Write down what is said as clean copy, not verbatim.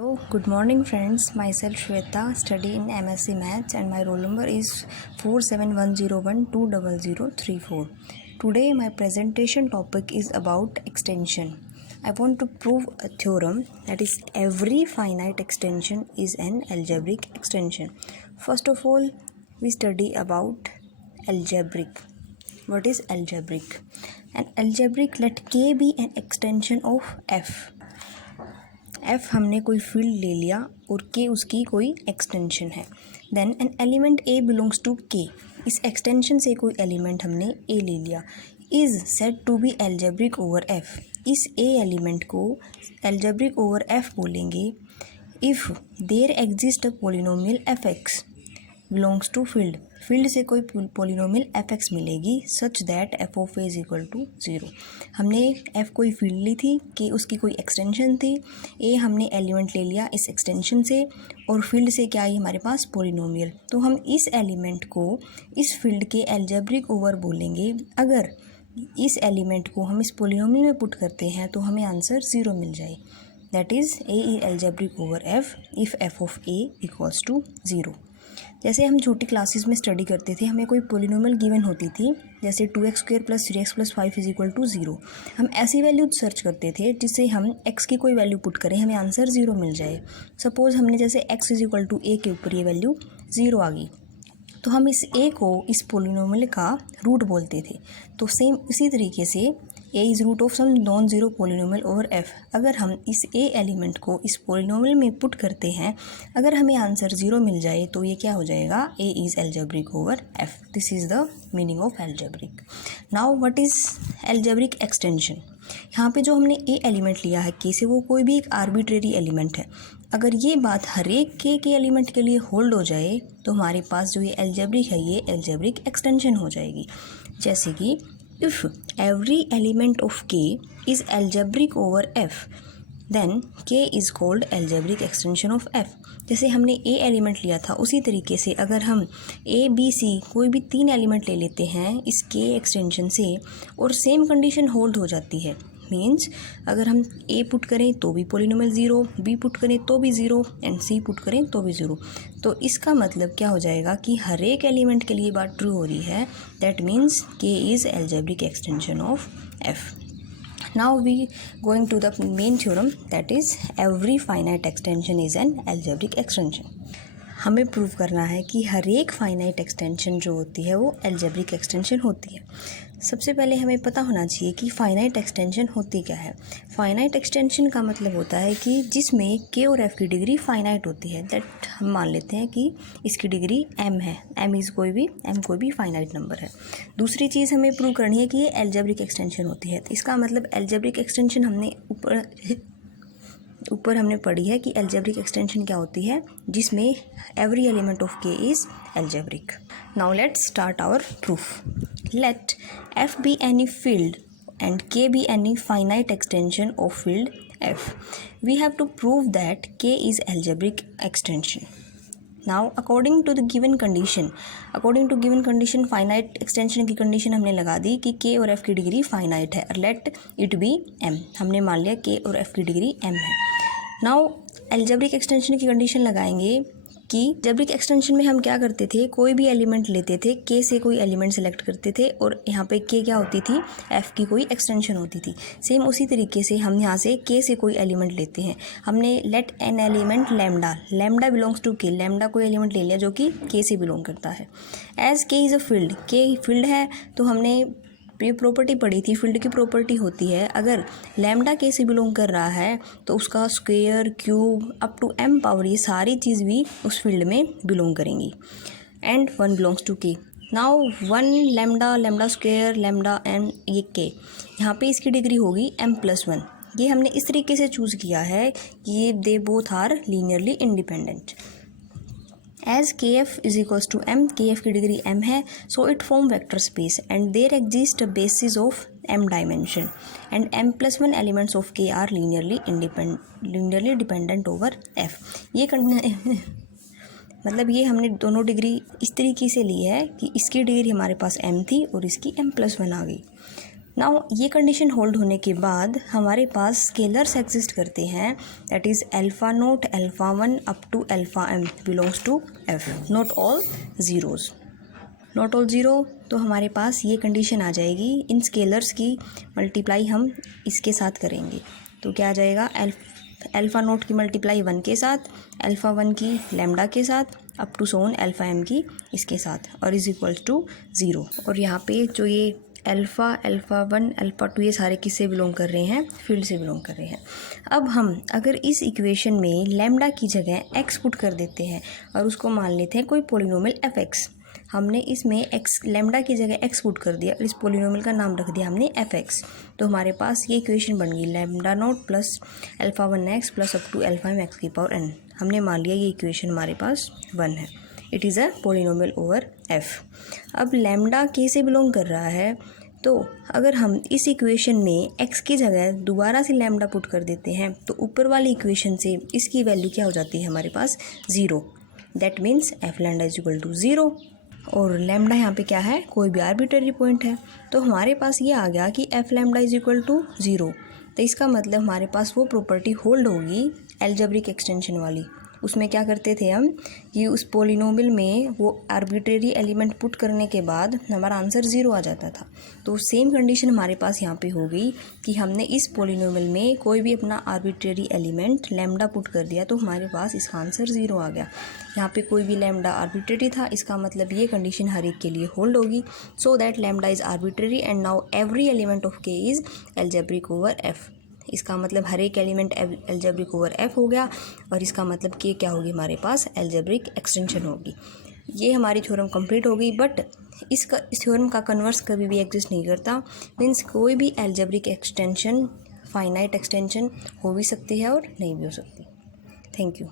Hello, good morning friends. Myself Shweta, study in MSc Maths and my roll number is 4710120034. Today my presentation topic is about extension. I want to prove a theorem that is every finite extension is an algebraic extension. First of all, we study about algebraic. What is algebraic? An algebraic, let K be an extension of F. F हमने कोई field ले लिया और के उसकी कोई extension है. Then an element a belongs to k. इस एक्सटेंशन से कोई एलिमेंट हमने ए ले लिया. Is said to be algebraic over f. इस ए एलिमेंट को एल्जेब्रिक ओवर एफ बोलेंगे if there exist a polynomial f x belongs to field. Field से कोई पोलिनोमियल एफ एक्स मिलेगी such that f of a is equal to 0. हमने F कोई field ली थी कि उसकी कोई एक्सटेंशन थी. ए हमने एलिमेंट ले लिया इस एक्सटेंशन से और फील्ड से क्या आई हमारे पास पोलिनोमियल. तो हम इस एलिमेंट को इस फील्ड के एल्जेब्रिक ओवर बोलेंगे. अगर इस एलिमेंट को हम इस पोलिनोमियल में पुट करते हैं तो हमें आंसर 0 मिल जाए. That is a is algebraic over f if f of a equals to 0. जैसे हम छोटी क्लासेस में स्टडी करते थे, हमें कोई पोलिनोमियल गिवन होती थी जैसे 2x² + 3x + 5 is equal to 0. हम ऐसी वैल्यू सर्च करते थे जिससे हम x की कोई वैल्यू पुट करें हमें आंसर 0 मिल जाए. सपोज़ हमने जैसे x is equal to a के ऊपर ये वैल्यू 0 आ गई तो हम इस a को इस पोलिनोमियल का रूट बोलते थे. तो सेम इसी तरीके से a is root of some non zero polynomial over f. अगर हम इस a एलिमेंट को इस पोलिनोमियल में पुट करते हैं, अगर हमें आंसर 0 मिल जाए तो ये क्या हो जाएगा, a is algebraic over f. This is the meaning of algebraic. Now what is algebraic extension. यहाँ पे जो हमने a एलिमेंट लिया है k से, वो कोई भी एक आर्बिट्रेरी एलिमेंट है. अगर ये बात हर एक के एलिमेंट के लिए होल्ड हो जाए तो हमारे पास जो ये एल्जेब्रिक है ये एल्जेब्रिक एक्सटेंशन हो जाएगी. जैसे कि इफ़ एवरी एलिमेंट ऑफ के is algebraic over F then K is called algebraic extension of F. जैसे हमने ए एलिमेंट लिया था उसी तरीके से अगर हम ए बी सी कोई भी 3 एलिमेंट ले लेते हैं इस के एक्सटेंशन से और सेम कंडीशन होल्ड हो जाती है. मीन्स अगर हम ए पुट करें तो भी पोलिनोमियल 0, बी पुट करें तो भी 0 एंड सी पुट करें तो भी 0. तो इसका मतलब क्या हो जाएगा कि हर एक एलिमेंट के लिए बात ट्रू हो रही है. That means k is algebraic extension of f. Now we going to the main theorem that is every finite extension is an algebraic extension. हमें प्रूव करना है कि हर एक फाइनाइट एक्सटेंशन जो होती है वो एल्जेब्रिक एक्सटेंशन होती है. सबसे पहले हमें पता होना चाहिए कि फाइनाइट एक्सटेंशन होती क्या है. फाइनाइट एक्सटेंशन का मतलब होता है कि जिसमें के और एफ की डिग्री फाइनाइट होती है. दैट हम मान लेते हैं कि इसकी डिग्री m है. m कोई भी फाइनाइट नंबर है. दूसरी चीज़ हमें प्रूव करनी है कि ये एल्जेब्रिक एक्सटेंशन होती है. तो इसका मतलब एल्जेब्रिक एक्सटेंशन हमने ऊपर हमने पढ़ी है कि एल्जेब्रिक एक्सटेंशन क्या होती है, जिसमें एवरी एलिमेंट ऑफ के is algebraic. Now let's start our proof. Let f be any field and k be any finite extension of field f. We have to prove that k is algebraic extension. Now according to given condition finite extension की condition हमने लगा दी कि k और f की degree finite है. Let it be m. हमने मान लिया k और f की डिग्री m है. Now algebraic extension की condition लगाएंगे कि एल्जेब्रिक एक्सटेंशन में हम क्या करते थे, कोई भी एलिमेंट लेते थे, के से कोई एलिमेंट सेलेक्ट करते थे और यहाँ पे के क्या होती थी, एफ़ की कोई एक्सटेंशन होती थी. सेम उसी तरीके से हम यहाँ से के से कोई एलिमेंट लेते हैं. हमने let an element lambda belongs to k. Lambda कोई एलिमेंट ले लिया जो कि के से बिलोंग करता है. एज के इज़ अ फील्ड, के फील्ड है तो हमने ये प्रॉपर्टी पढ़ी थी. फील्ड की प्रॉपर्टी होती है अगर लैम्डा के से बिलोंग कर रहा है तो उसका square, cube up to m power ये सारी चीज़ भी उस फील्ड में बिलोंग करेंगी. And 1 belongs to k. Now 1 lambda square lambda and ये के, यहाँ पे इसकी डिग्री होगी m+1. ये हमने इस तरीके से चूज़ किया है कि ये they both are linearly independent. As K F is equals to m, K F की डिग्री m है, so it form vector space and there exist basis of m dimension and m+1 elements of k are linearly dependent over f. ये मतलब ये हमने दोनों degree इस तरीके से ली है कि इसकी डिग्री हमारे पास m थी और इसकी m+1 आ गई. नाउ ये कंडीशन होल्ड होने के बाद हमारे पास स्केलर्स एग्जिस्ट करते हैं, that is alpha naught, alpha 1 up to alpha m belongs to f, not all zeros, not all zero. तो हमारे पास ये कंडीशन आ जाएगी, इन स्केलर्स की मल्टीप्लाई हम इसके साथ करेंगे तो क्या आ जाएगा, अल्फ़ा नोट की मल्टीप्लाई 1 के साथ, अल्फ़ा 1 की लैम्डा के साथ, अप टू सोन अल्फ़ा m की इसके साथ, और इज़ इक्वल्स टू 0। और यहाँ पे जो ये अल्फ़ा 1 अल्फ़ा 2 ये सारे किससे बिलोंग कर रहे हैं, फील्ड से बिलोंग कर रहे हैं। अब हम अगर इस इक्वेशन में लैम्डा की जगह x पुट कर देते हैं और उसको मान लेते हैं कोई पोलिनोमियल fx, हमने इसमें x लैम्डा की जगह x पुट कर दिया और इस पोलिनोमियल का नाम रख दिया हमने fx, तो हमारे पास ये इक्वेशन बन गई lambda naught plus alpha 1x plus up to alpha m x की पावर n। हमने मान लिया ये इक्वेशन हमारे पास 1 है, it is a polynomial over f। अब लैम्डा k से बिलोंग कर रहा है, तो अगर हम इस इक्वेशन में x की जगह दोबारा से लैम्डा पुट कर देते हैं तो ऊपर वाली इक्वेशन से इसकी वैल्यू क्या हो जाती है हमारे पास 0, that means f lambda is equal to 0। और लैम्डा यहाँ पे क्या है, कोई भी आर्बिट्ररी पॉइंट है, तो हमारे पास ये आ गया कि f lambda is equal to 0। तो इसका मतलब हमारे पास वो प्रॉपर्टी होल्ड होगी एल्जेब्रिक एक्सटेंशन वाली। उसमें क्या करते थे हम कि उस पोलिनोमियल में वो आर्बिट्रेरी एलिमेंट पुट करने के बाद हमारा आंसर 0 आ जाता था। तो सेम कंडीशन हमारे पास यहाँ पे हो गई कि हमने इस पोलिनोमियल में कोई भी अपना आर्बिट्रेरी एलिमेंट लैम्डा पुट कर दिया तो हमारे पास इसका आंसर 0 आ गया। यहाँ पे कोई भी लैम्डा आर्बिट्रेरी था, इसका मतलब ये कंडीशन हर एक के लिए होल्ड होगी, so that lambda is arbitrary and now every element of के इज़ एल्जेब्रिक ओवर एफ। इसका मतलब हर एक एलिमेंट एल्जेब्रिक ओवर एफ हो गया, और इसका मतलब कि क्या होगी हमारे पास एल्जेब्रिक एक्सटेंशन होगी। ये हमारी थ्योरम कंप्लीट हो गई, बट इस थ्योरम का कन्वर्स कभी भी एग्जिस्ट नहीं करता। मीन्स कोई भी एल्जेब्रिक एक्सटेंशन फाइनाइट एक्सटेंशन हो भी सकती है और नहीं भी हो सकती। Thank you.